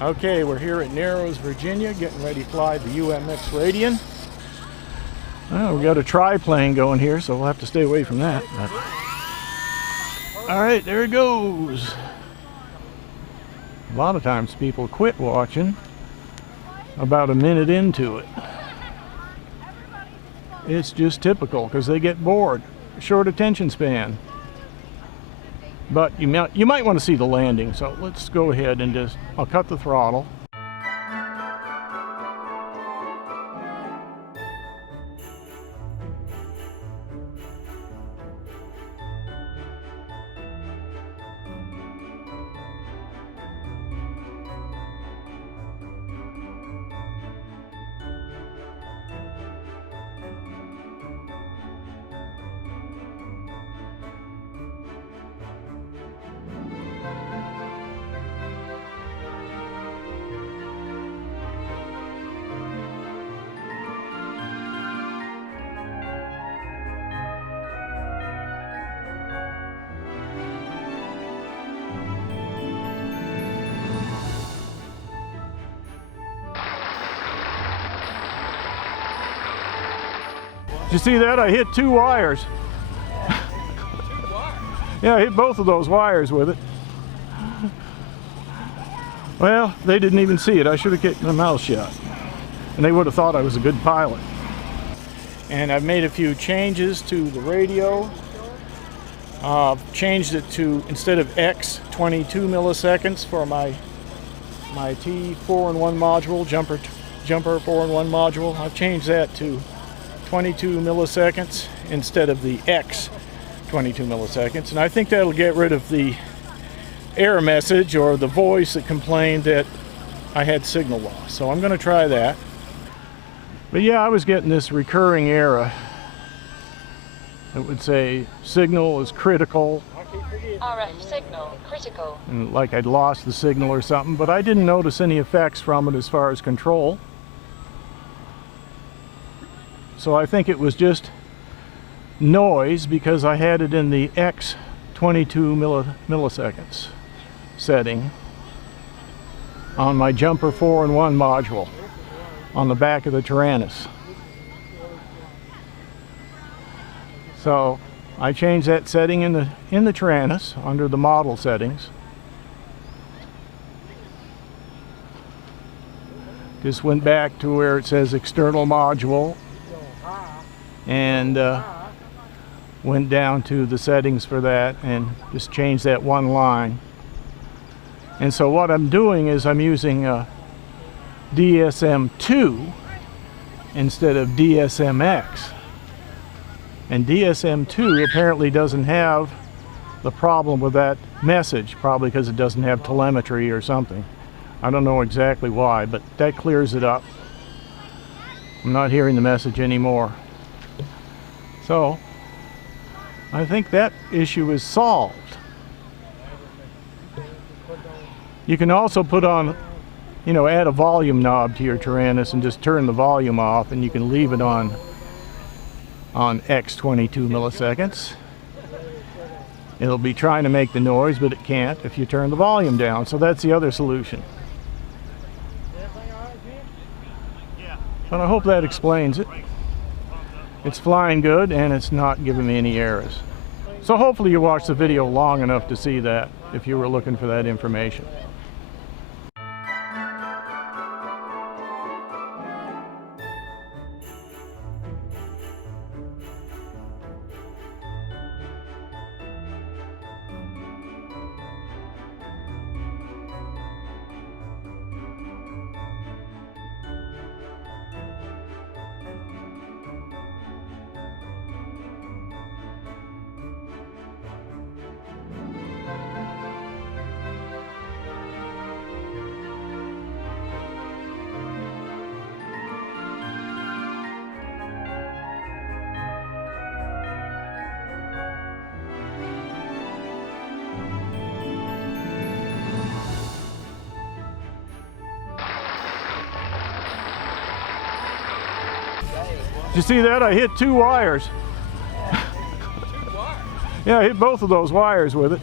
Okay, we're here at Narrows, Virginia, getting ready to fly the UMX Radian. Well, we got a triplane going here, so we'll have to stay away from that. All right, there it goes. A lot of times people quit watching about a minute into it. It's just typical because they get bored. Short attention span. But you might want to see the landing, so let's go ahead and I'll cut the throttle. Did you see that? I hit two wires. Yeah, I hit both of those wires with it. Well, they didn't even see it. I should have kept my mouth shut. And they would have thought I was a good pilot. And I've made a few changes to the radio. Changed it to, instead of X, 22 milliseconds for my T 4-in-1 module, jumper 4-in-1 module. I've changed that to 22 milliseconds instead of the X 22 milliseconds, and I think that'll get rid of the error message or the voice that complained that I had signal loss. So I'm going to try that. But yeah, I was getting this recurring error. It would say signal is critical. RF signal critical. And like I'd lost the signal or something, but I didn't notice any effects from it as far as control. So I think it was just noise because I had it in the X 22 milliseconds setting on my jumper 4-in-1 module on the back of the Tyrannus. So I changed that setting in the Tyrannus under the model settings. Just went back to where it says external module and went down to the settings for that and just changed that one line. And so what I'm doing is I'm using DSM2 instead of DSMX. And DSM2 apparently doesn't have the problem with that message, probably because it doesn't have telemetry or something. I don't know exactly why, but that clears it up. I'm not hearing the message anymore. So I think that issue is solved. You can also put on, add a volume knob to your Tyrannus and just turn the volume off, and you can leave it on X 22 milliseconds. It'll be trying to make the noise, but it can't if you turn the volume down. So that's the other solution. But I hope that explains it. It's flying good and it's not giving me any errors. So hopefully you watched the video long enough to see that if you were looking for that information. Did you see that? I hit two wires. Yeah, I hit both of those wires with it.